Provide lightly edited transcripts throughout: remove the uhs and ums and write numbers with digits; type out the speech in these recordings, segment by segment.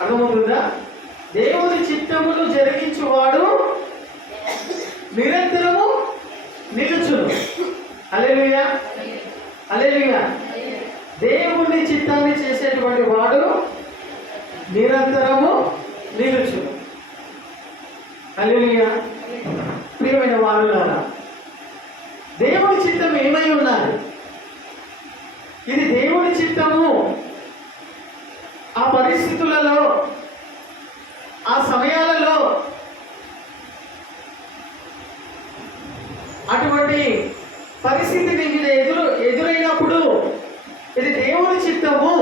అర్థమవుతుందా? దేవుని చిత్తమును జరిగించువాడు నిరంతరము నిలుచును. హల్లెలూయా, హల్లెలూయా. దేవుని చిత్తాన్ని చేసేటువంటి వాడు నిరంతరము నిలుచును. హల్లెలూయా. ప్రియమైన వారులారా, దేవుని చిత్తం ఏమై ఉన్నది? ఇది దేవుని చిత్తము. ఆ పరిస్థితులలో, ఆ సమయాలలో, అటువంటి పరిస్థితి నీకు ఎదురైనప్పుడు ఇది దేవుని చిత్తము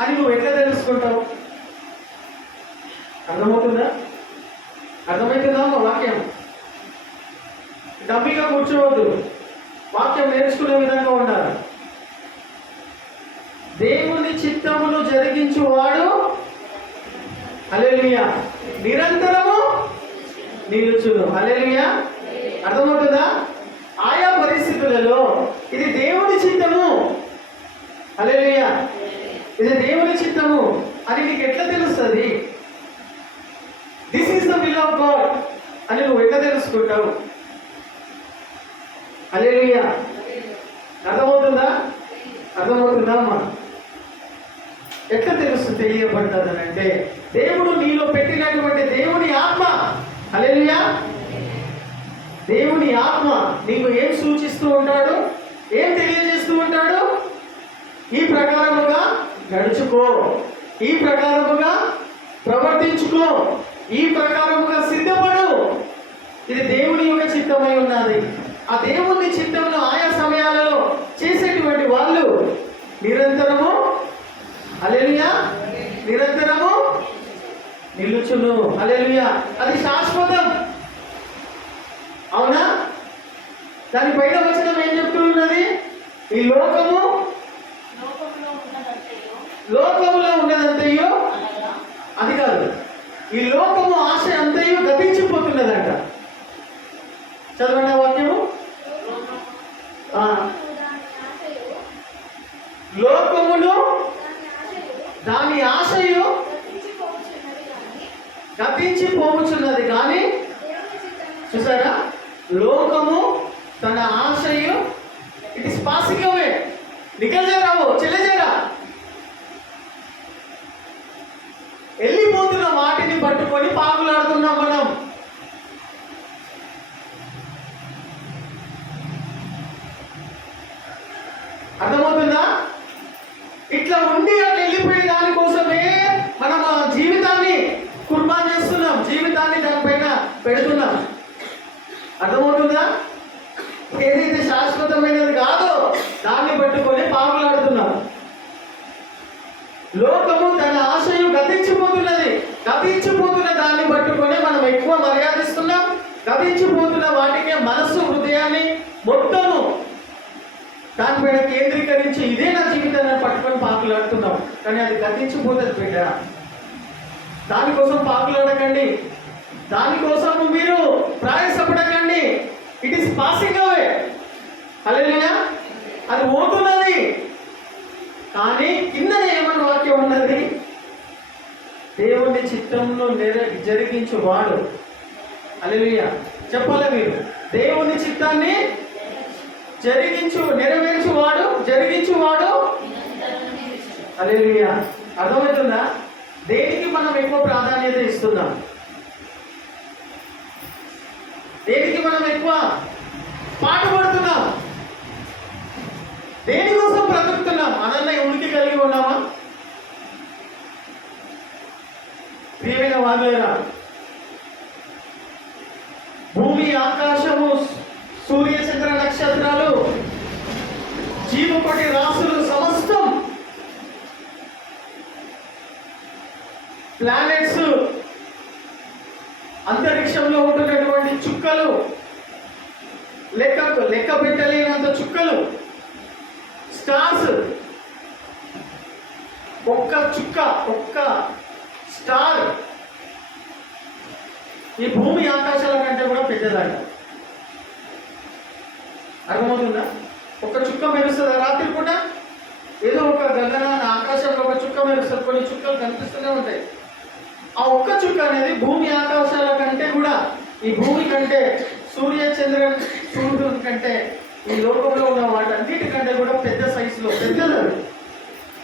అని నువ్వు ఎట్లా తెలుసుకుంటావు? అర్థమవుతుందా? అర్థమవుతుందా? వాక్యం డబ్బిగా కూర్చోవద్దు. వాక్యం నేర్చుకునే విధంగా ఉండాలి. దేవుని చిత్తమును జరిగించువాడు హల్లెలూయా నిరంతరము నిలుచును. హల్లెలూయా. అర్థమవుతుందా? ఆయా పరిస్థితులలో ఇది దేవుని చిత్తము. హల్లెలూయా. ఇది దేవుని చిత్తము అని నీకు ఎట్లా తెలుస్తుంది? This is the will of God అని నువ్వు ఎట్లా తెలుసుకుంటావు? హల్లెలూయా. అర్థమవుతుందా? అర్థమవుతుందా అమ్మా? ఎట్లా తెలుస్తుంది? తెలియబడుతుంది అని అంటే దేవుడు నీలో పెట్టినటువంటి దేవుని ఆత్మ. హల్లెలూయా. దేవుని ఆత్మ నీకు ఏం సూచిస్తూ ఉంటాడు? ఏం తెలియజేస్తూ ఉంటాడు? ఈ ప్రకారముగా నడుచుకో, ఈ ప్రకారముగా ప్రవర్తించుకో, ఈ ప్రకారముగా సిద్ధపడు. ఇది దేవుని యొక్క చిత్తమై ఉన్నది. ఆ దేవుని చిత్తమును ఆయా సమయాలలో చేసేటువంటి వాళ్ళు నిరంతరము హల్లెలూయా నిరంతరము నిలుచును. హల్లెలూయా. అది శాశ్వతం. అవునా? దానిపైన వచనం ఏం చెప్తూ ఉన్నది? ఈ లోకములో ఉన్నదంతయో అది కాదు, ఈ లోకము ఆశ అంతయో గతించిపోతున్నదంట. చదవండి వాక్యము. లోకములో దాని ఆశయు గతించిపోవచ్చున్నది కానీ, చూసారా, లోకము తన ఆశయు ఇట్ ఇస్ పాసింగ్ అవే. నికల్ జారావో చలే జారా. వెళ్ళిపోతున్న వాటిని పట్టుకొని పాకులాడుతున్నాం మనం. అర్థమవుతుందా? ఇట్లా ఉండి అట్లా వెళ్ళిపోయే దానికోసమే మనం ఆ జీవితాన్ని కుర్బాన్ చేస్తున్నాం, జీవితాన్ని దానిపైన పెడుతున్నాం. అర్థమవుతుందా? ఏదైతే శాశ్వతమైనది కాదో దాన్ని పట్టుకొని పాకులాడుతున్నాం. లోకము తన ఆశయం గతించిపోతున్నది. గతించిపోతున్న దాన్ని పట్టుకొని మనం ఎక్కువ మర్యాదిస్తున్నాం. గతించిపోతున్న వాటికే మనస్సు, హృదయాన్ని మొత్తము దానిపైన కేంద్రీకరించి ఇదే నా జీవితాన్ని పట్టుకొని పాకులాడుతున్నాం. కానీ అది గతించిపోతుంది బిడ్డ. దానికోసం పాకులాడకండి, దానికోసం మీరు ప్రయాసపడకండి. It is passing away. Hallelujah. అది పోతున్నది. కానీ కిందనే ఏమన్నా వాక్యం ఉన్నది? దేవుని చిత్తంలో జరిగించువాడు. హల్లెలూయా. చెప్పాలి మీరు. దేవుని చిత్తాన్ని నెరవేర్చువాడు, జరిగించువాడు. హల్లెలూయా. అర్థమవుతుందా? దేనికి మనం ఎక్కువ ప్రాధాన్యత ఇస్తున్నాం? దేనికి మనం ఎక్కువ పాటుపడుతున్నాం? దేనికోసం బ్రతుకుతున్నాం? అనన్న ఉనికి కలిగి ఉన్నామా? ప్రియమైన వారులారా, భూమి, ఆకాశము, సూర్య చంద్ర నక్షత్రాలు, జీవకోటి రాసులు, సమస్తం ప్లానెట్స్, అంతరిక్షంలో ఉంటున్నటువంటి చుక్కలు, లెక్క పెట్టలేనంత చుక్కలు, స్టార్స్, ఒక్క చుక్క, ఒక్క స్టార్ ఈ భూమి ఆకాశాల కంటే కూడా పెద్దదంట. అర్థమవుతుందా? ఒక్క చుక్క మెరుస్తుందా రాత్రి పూట? ఏదో ఒక గగనాన్ని ఆకాశంలో ఒక చుక్క మెరుస్తుంది, కొన్ని చుక్కలు కనిపిస్తూనే ఉంటాయి. ఆ ఒక్క చుక్క అనేది భూమి ఆకాశాల కంటే కూడా, ఈ భూమి కంటే, సూర్యుడి కంటే, ఈ లోకంలో ఉన్న వాటన్నిటికంటే కూడా పెద్ద సైజులో పెద్దది.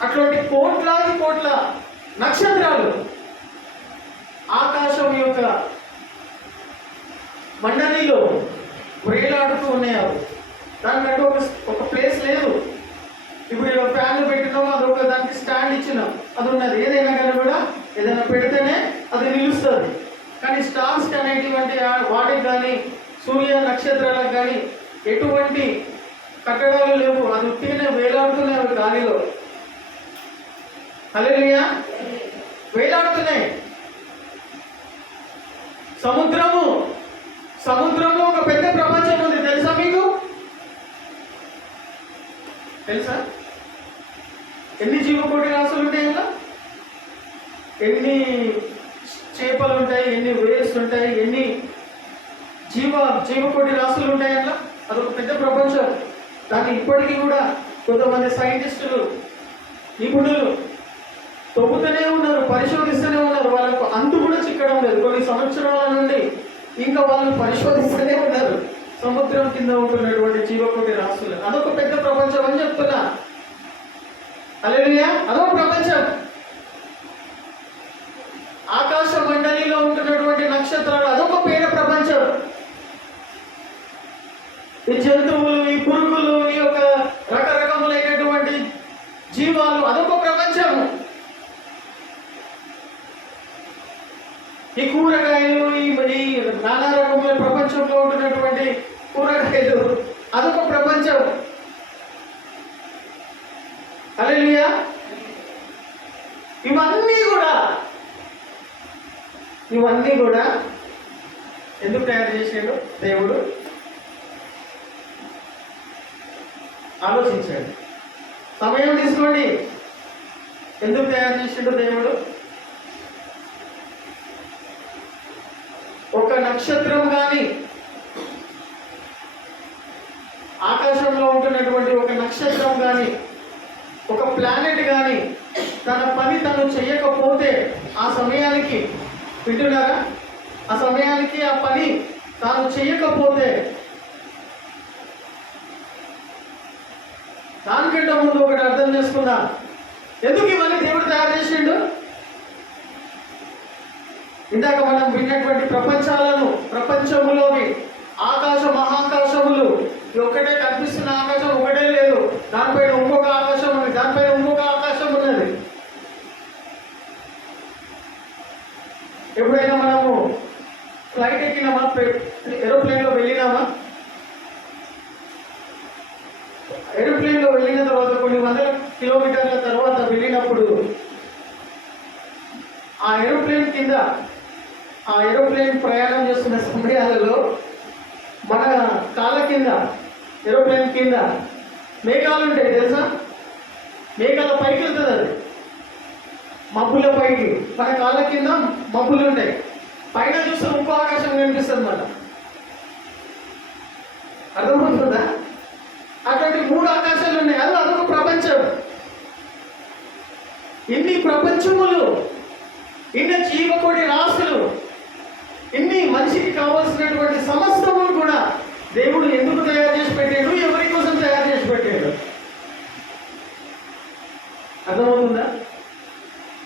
అటువంటి కోట్ల నక్షత్రాలు ఆకాశం యొక్క మండలిలో వేలాడుతూ ఉన్నాయి. దానికంటే ఒక ప్లేస్ లేదు. ఇప్పుడు ఇలా ఫ్యాన్లు పెట్టినాము, అది ఒక దానికి స్టాండ్ ఇచ్చినాం, అది ఉన్నది. ఏదైనా కానీ కూడా ఏదైనా పెడితేనే అది నిలుస్తుంది. కానీ స్టార్స్ అనేటువంటి వాటికి కానీ సూర్య నక్షత్రాలకు కానీ ఎటువంటి కట్టడాలు లేవు. అది ఉట్టిగానే వేలాడుతున్నాయి అవి గాలిలో. హల్లెలూయా, వేలాడుతున్నాయి. సముద్రంలో ఒక పెద్ద ప్రపంచం ఉంది. తెలుసా మీకు? తెలుసా ఎన్ని జీవకోటి రాసులు ఉంటాయి అలా? ఎన్ని చేపలు ఉంటాయి, ఎన్ని వేల్స్ ఉంటాయి, ఎన్ని జీవకోటి రాసులు ఉంటాయి అట్లా? అదొక పెద్ద ప్రపంచం. దాన్ని ఇప్పటికీ కూడా కొంతమంది సైంటిస్టులు, నిపుణులు తవ్వుతూనే ఉన్నారు, పరిశోధిస్తూనే ఉన్నారు. వాళ్ళకు అంతు కూడా చిక్కడం లేదు. కొన్ని సంవత్సరాల నుండి ఇంకా వాళ్ళు పరిశోధిస్తూనే ఉన్నారు సముద్రం కింద ఉంటున్నటువంటి జీవకోటి రాసులు. అదొక పెద్ద ప్రపంచం అని చెప్తున్నా. హల్లెలూయా, అదొక ప్రపంచం. ఆకాశ మండలిలో ఉంటున్నటువంటి నక్షత్రాలు అదొక పేద ప్రపంచం. ఈ జంతువులు, ఈ పురుగులు, ఈ యొక్క రకరకములైనటువంటి జీవాలు అదొక ప్రపంచం. ఈ కూరగాయలు, ఈ నానా రకముల ప్రపంచంలో ఉంటున్నటువంటి కూరగాయలు అదొక ప్రపంచం. హల్లెలూయా, ఇవన్నీ కూడా ఎందుకు తయారు చేసాడు దేవుడు? ఆలోచించండి, సమయం తీసుకోండి. ఎందుకు తయారు చేసాడు దేవుడు? ఒక నక్షత్రం కానీ, ఆకాశంలో ఉంటున్నటువంటి ఒక నక్షత్రం కానీ, ఒక ప్లానెట్ కానీ తన పని తను చెయ్యకపోతే, ఆ సమయానికి వింటున్నారా, ఆ సమయానికి ఆ పని తాను చెయ్యకపోతే, దానికంటే ముందు ఒకటి అర్థం చేసుకుందా, ఎందుకు ఇవన్నీ దేవుడు తయారు చేసిండు? ఇందాక మనం విన్నటువంటి ప్రపంచములోని ఆకాశ మహాకాశములు, ఒక్కటే కనిపిస్తున్న ఆకాశం ఒకటే లేదు, దానిపైన ఇంకొక ఆకాశం ఉంది, దానిపైన ఇంకొక ఆకాశం ఉన్నది. ఎప్పుడైనా మనము ఫ్లైట్ ఎక్కినామా, ఏరోప్లేన్లో వెళ్ళినామా? ఏరోప్లేన్లో వెళ్ళిన తర్వాత కొన్ని వందల కిలోమీటర్ల తర్వాత వెళ్ళినప్పుడు ఆ ఏరోప్లేన్ ప్రయాణం చేస్తున్న సమయాలలో మన కాళ్ళ కింద, ఏరోప్లేన్ కింద మేఘాలు ఉంటాయి తెలుసా? మేఘాల పైకి వెళ్తుంది అది, మబ్బుల పైకి. మన కాళ్ళ కింద మబ్బులు ఉంటాయి, పైన చూస్తే ఇంకో ఆకాశం కనిపిస్తుంది అన్నమాట. అర్థమవుతుందా? అటువంటి 3 ఆకాశాలు ఉన్నాయి. అదొక ప్రపంచం. ఇన్ని ప్రపంచములు, ఇన్ని జీవకోటి రాసులు, ఇన్ని మనిషికి కావాల్సినటువంటి సమస్తములు కూడా దేవుడు ఎందుకు తయారు చేసి పెట్టాడు? ఎవరి కోసం తయారు చేసి పెట్టాడు? అర్థమవుతుందా?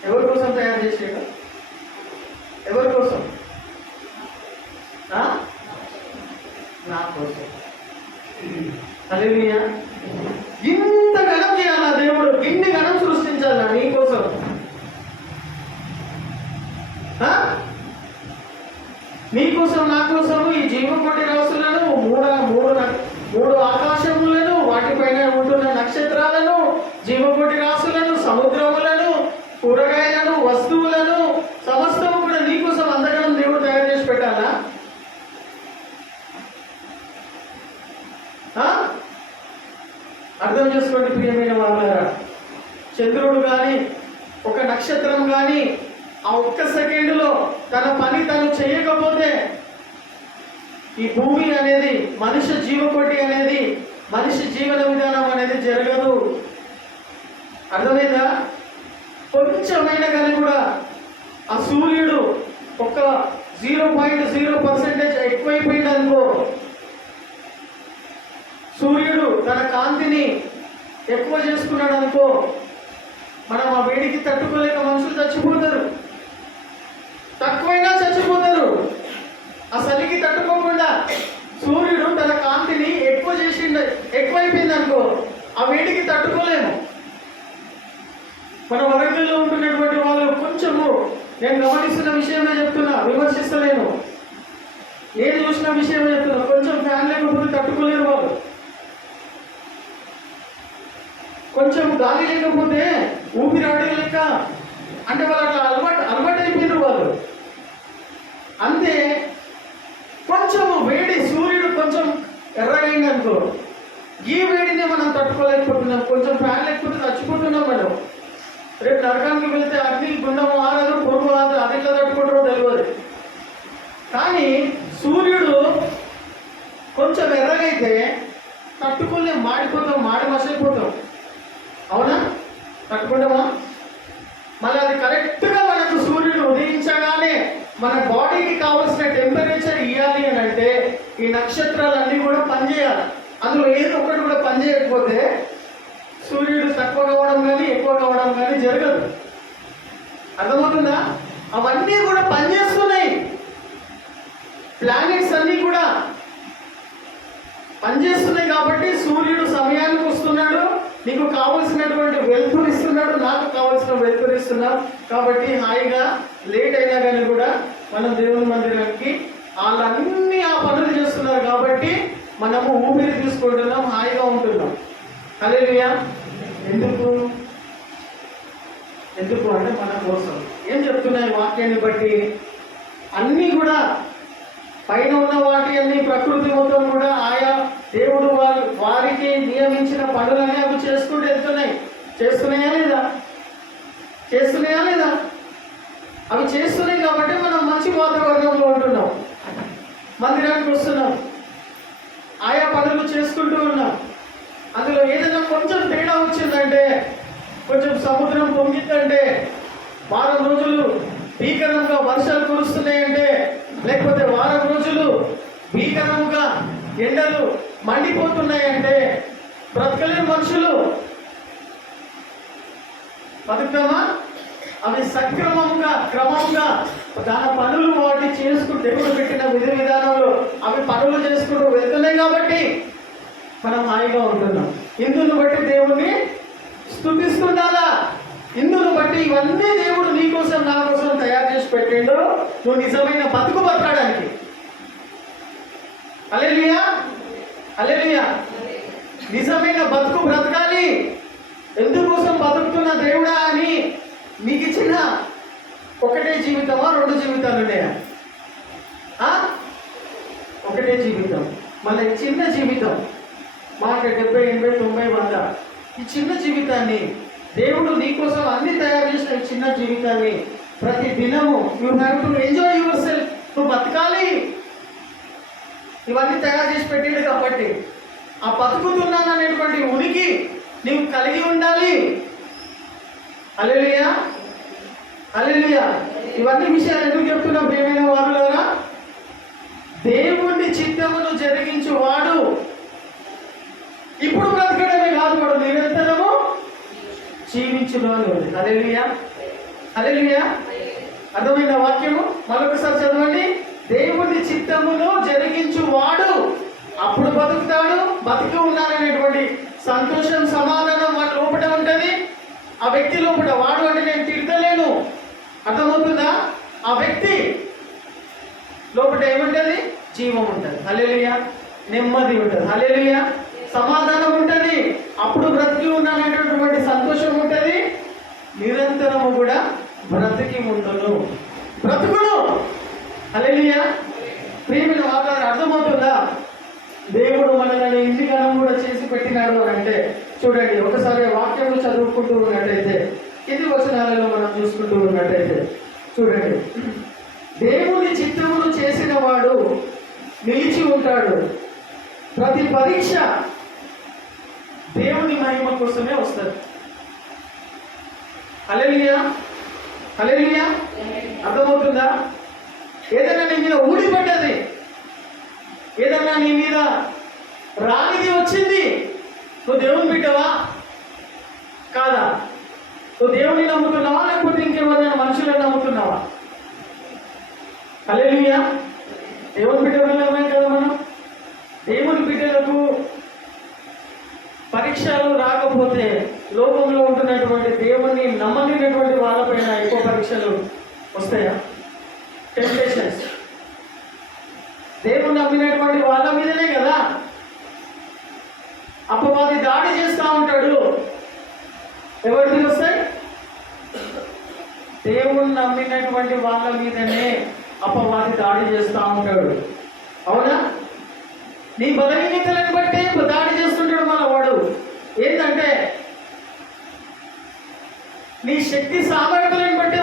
ఎవరి కోసం తయారు చేసాడు? ఎవరి కోసం? నా కోసం. హల్లెలూయా, ఇంత గణం చేయాలా దేవుడు? ఇన్ని గణం సృష్టించాలా నీ కోసం? నీకోసం, నా కోసం ఈ జీవకోటి రాసులను, మూడు ఆకాశములను, వాటిపైన ఉంటున్న నక్షత్రాలను, జీవకోటి రాసులను, సముద్రములను, కూరగాయలను, వస్తువులను, సమస్తము కూడా నీకోసం అంతగానం దేవుడు తయారు చేసి పెట్టాలా? అర్థం చేసుకోండి ప్రియమైన వాళ్ళారా. చంద్రుడు కానీ, ఒక నక్షత్రం కానీ ఆ ఒక్క సెకండ్లో తన పని తను చేయకపోతే, ఈ భూమి అనేది, మనిషి జీవకోటి అనేది, మనిషి జీవన విధానం అనేది జరగదు. అర్థమైందా? కొంచెమైనా కానీ కూడా ఆ సూర్యుడు ఒక 0.0% ఎక్కువైపోయింది అనుకో, సూర్యుడు తన కాంతిని ఎక్కువ చేసుకున్నాడు అనుకో, మనం ఆ వేడికి తట్టుకోలేక మనుషులు చచ్చిపోతారు, తక్కువైనా చచ్చిపోతారు. ఆ చలికి తట్టుకోకుండా సూర్యుడు తన కాంతిని ఎక్కువ చేసిండు, ఎక్కువైపోయింది అనుకో, ఆ వేడికి తట్టుకోలేము. మన వరంగల్లో ఉంటున్నటువంటి వాళ్ళు కొంచెము, నేను గమనిస్తున్న విషయమే చెప్తున్నా, విమర్శిస్తలేను, నేను చూసిన విషయమే చెప్తున్నా, కొంచెం ఫ్యాన్ లేకపోతే తట్టుకోలేరు వాళ్ళు, కొంచెం గాలి లేకపోతే ఊపిరాడే లెక్క, అంటే వాళ్ళు అట్లా అలవాటు అయిపోయినారు వాళ్ళు. అంతే, కొంచెం వేడి, సూర్యుడు కొంచెం ఎర్రగైంది అనుకో, ఈ వేడిని మనం తట్టుకోలేకపోతున్నాం, కొంచెం ఫ్యాన్ లేకపోతే చచ్చిపోతున్నాం మనం. రేపు నరకానికి వెళ్తే అగ్ని గుండము ఆరదు, పొరుగు ఆరదు, అది ఎట్లా తట్టుకుంటారో తెలియదు. కానీ సూర్యుడు కొంచెం ఎర్రగైతే తట్టుకోలేం, మాడిపోతాం, మాడి మసైపోతాం. అవునా? తట్టుకుంటామా? మళ్ళీ అది కరెక్ట్గా మనకు సూర్యుడు ఉదయించగానే మన బాడీకి కావాల్సిన టెంపరేచర్ ఇవ్వాలి అని అంటే ఈ నక్షత్రాలన్నీ కూడా పనిచేయాలి. అందులో ఏదో ఒకటి కూడా పనిచేయకపోతే సూర్యుడు తక్కువ కావడం కానీ ఎక్కువ కావడం కానీ జరగదు. అర్థమవుతుందా? అవన్నీ కూడా పనిచేస్తున్నాయి, ప్లానెట్స్ అన్నీ కూడా పనిచేస్తున్నాయి. కాబట్టి సూర్యుడు సమయానికి వస్తున్నాడు, నీకు కావలసినటువంటి వెలుతురు ఇస్తున్నాడు, నాకు కావలసిన వెలుతురు ఇస్తున్నాడు. కాబట్టి హాయిగా లేట్ అయినా కానీ కూడా మనం దేవుని మందిరానికి వాళ్ళన్నీ ఆ పనులు చేస్తున్నారు కాబట్టి మనము ఊపిరి తీసుకుంటున్నాం, హాయిగా ఉంటున్నాం. హల్లెలూయా. ఎందుకు అంటే మన కోసం. ఏం చెప్తున్నాయి వాక్యాన్ని బట్టి? అన్నీ కూడా పైన ఉన్న వాటి అన్ని ప్రకృతి మొత్తం కూడా ఆయా దేవుడు వారికి నియమించిన పనులన్నీ అవి చేసుకుంటూ వెళ్తున్నాయి. చేస్తున్నాయా లేదా? అవి చేస్తున్నాయి కాబట్టి మనం మంచి వాతావరణంలో ఉంటున్నాం, మందిరానికి వస్తున్నాం, ఆయా పనులు చేసుకుంటూ ఉన్నాం. అందులో ఏదైనా కొంచెం తేడా వచ్చిందంటే, కొంచెం సముద్రం పొంగిందంటే, వారం రోజులు భీకరంగా వర్షాలు కురుస్తున్నాయంటే, లేకపోతే వారం రోజులు భీకరంగా ఎండలు మండిపోతున్నాయంటే బ్రతకలేని మనుషులు బతుకుతామా? అవి సక్రమంగా క్రమంగా దాని పనులు వాటి చేసుకుంటూ దేవుడు పెట్టిన విధి విధానంలో అవి పనులు చేసుకుంటూ వెళ్తున్నాయి కాబట్టి మనం హాయిగా ఉంటున్నాం. ఇందును బట్టి దేవుణ్ణి స్తుతిస్తుండాలా. ఇందును బట్టి ఇవన్నీ దేవుడు నీ కోసం నా కోసం తయారు చేసి పెట్టిండు, నువ్వు నిజమైన బతుకు బతకడానికి. హల్లెలూయా. నిజమైన బతుకు బ్రతకాలి. ఎందుకోసం బతుకుతున్న దేవుడా అని నీకు ఇచ్చిన ఒకటే జీవితమా, 2 జీవితాలు ఉన్నాయా? ఒకటే జీవితం. మళ్ళీ చిన్న జీవితం, మాట 70, 80, 90, 100. ఈ చిన్న జీవితాన్ని దేవుడు నీకోసం అన్ని తయారు చేసిన ఈ చిన్న జీవితాన్ని ప్రతి దినము you have to enjoy your self. నువ్వు బతకాలి. ఇవన్నీ తయారు చేసి పెట్టాడు కాబట్టి ఆ బతుకుతున్నాను అనేటువంటి ఉనికి నీవు కలిగి ఉండాలి. హల్లెలూయా. ఇవన్నీ విషయాలు ఎందుకు చెప్తున్నా ప్రియమైన వారులారా? దేవుని చిత్తమును జరిగించువాడు ఇప్పుడు బ్రతకడమే కాదు, వాడు నిరంతరము జీవించువాడు. హల్లెలూయా. అర్థమైన వాక్యము మరొకసారి చదవండి. దేవుని చిత్తమును జరిగించువాడు అప్పుడు బతుకుతాడు. బతికి ఉన్నారనేటువంటి సంతోషం, సమాధానం వాడి లోపల ఉంటుంది. ఆ వ్యక్తి లోపల, వాడు అంటే నేను తిడతలేను, అర్థమవుతుందా? ఆ వ్యక్తి లోపల ఏముంటుంది? జీవం ఉంటుంది. హల్లెలూయా. నెమ్మది ఉంటుంది. హల్లెలూయా. సమాధానం ఉంటుంది. అప్పుడు బ్రతికి ఉన్నాననేటువంటి సంతోషం ఉంటుంది. నిరంతరము కూడా బ్రతికి ఉండును, బ్రతుకును. హల్లెలూయా. ప్రియమైన వాక్యాలు అర్థమవుతుందా? దేవుడు మనల్ని ఇంటికాలం కూడా చేసి పెట్టినాడు అని అంటే చూడండి, ఒకసారి వాక్యములు చదువుకుంటూ ఉన్నట్టయితే, ఇది వచనాలలో మనం చూసుకుంటూ ఉన్నట్టయితే చూడండి, దేవుని చిత్తమును చేసిన వాడు నిలిచి ఉంటాడు. ప్రతి పరీక్ష దేవుని మహిమ కోసమే వస్తుంది. హల్లెలూయా, హల్లెలూయా. అర్థమవుతుందా? ఏదైనా నీ మీద ఊడిపడ్డది, ఏదైనా నీ మీద రానిది వచ్చింది, నువ్వు దేవుని బిడ్డవా కాదా? నువ్వు దేవుని నమ్ముతున్నావా లేకపోతే ఇంకెవరైనా మనుషులను నమ్ముతున్నావా? హల్లెలూయా. దేవుని బిడ్డలమే కదా మనం. దేవుని బిడ్డలకు పరీక్షలు రాకపోతే లోకంలో ఉంటున్నటువంటి దేవుణ్ణి నమ్మలేనటువంటి వాళ్ళపైన ఎక్కువ పరీక్షలు వస్తాయా? టెంప్టేషన్స్ దేవుణ్ణి నమ్మినటువంటి వాళ్ళ మీదనే కదా అపవాది దాడి చేస్తూ ఉంటాడు. ఎవరి మీద వస్తాయి? దేవుణ్ణి నమ్మినటువంటి వాళ్ళ మీదనే అపవాది దాడి చేస్తూ ఉంటాడు. అవునా? నీ బలహీనతలను బట్టే దాడి చేస్తుంటాడు మన వాడు. ఏంటంటే నీ శక్తి సామర్థ్యాలను బట్టే